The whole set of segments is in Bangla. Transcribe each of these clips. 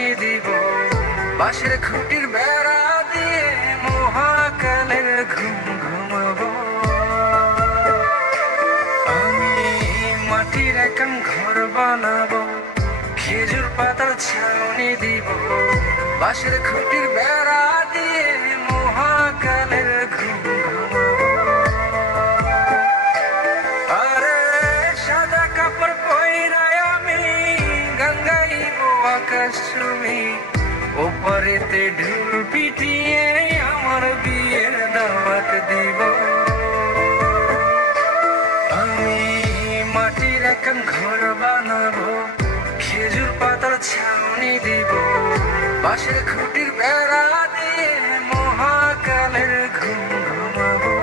ছাউনি দিব, বাঁশের খুঁটির বেড়া দিয়ে মহাকালের ঘুম ঘুমাবো। আমি মাটির একান ঘর বানাবো, খেজুর পাতার ছাউনি দিব, বাঁশের খুঁটির বেড়া দিয়ে মহাকালের ঘুম ঘুমাবো। আরে সাদা কাপড় পইরায় আমি গান গাইবো আকাশ ছুঁই, ওপারেতে ঢোল পিটিয়ে আমার বিয়ের দাওয়াত দিব। আমি মাটির একান ঘর বানাবো, খেজুর পাতার ছাউনি দিব, বাঁশের খুঁটির বেড়া দিয়ে মহাকালের ঘুম ঘুমাবো।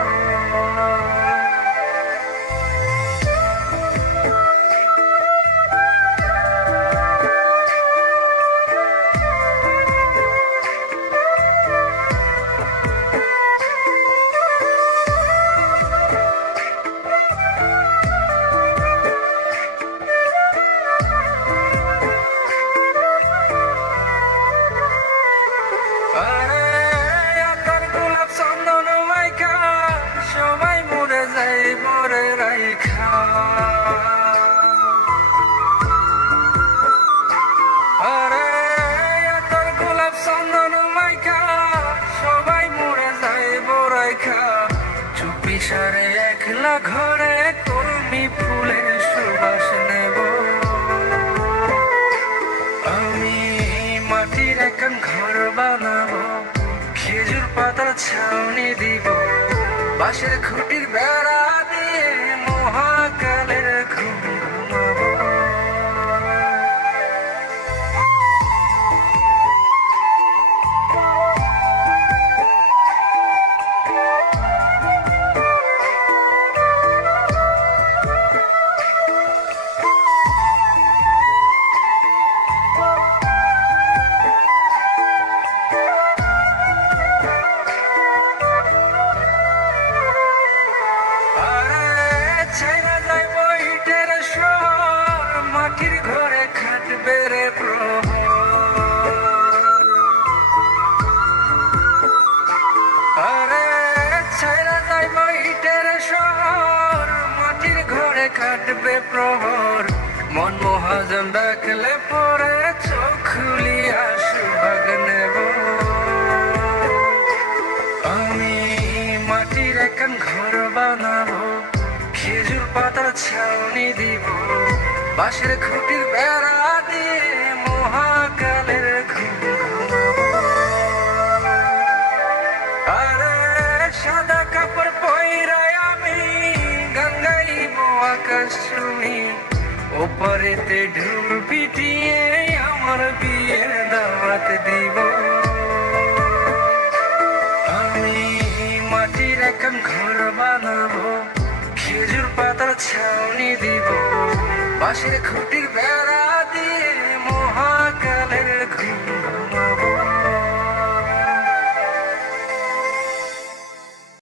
চুপিসারে একলা ঘরে কলমি ফুলের সুবাস নেব। আমি মাটির একান ঘর বানাবো, খেজুর পাতার ছাউনি দিব, বাঁশের খুঁটির বেড়া দিয়ে মহাকালের ঘুম ঘুমাবো। মাটির ঘরে খাটবে রে আরে ছাইরা যাইব ইটের শহর, মাটির ঘরে খাটবে প্রহর। মন মহাজন ডাকলে পরে চোখ খুলিয়া সুভাগ নেব। আমি মাটির একান ঘর বানাবো, খেজুর পাতার ছাউনি দিব, বাঁশের খুঁটির বেড়া দিয়ে মহাকালের ঘুম ঘুমাবো। আরে সাদা কাপড় পইরায় আমি গান গাইবো আকাশ ছুঁই, ওপারেতে ঢোল পিটিয়ে আমার বিয়ের দাওয়াত দিব। আমি মাটির একান ঘর বানাবো, খেজুর পাতার ছাউনি দিব, বাঁশের খুঁটির বেড়া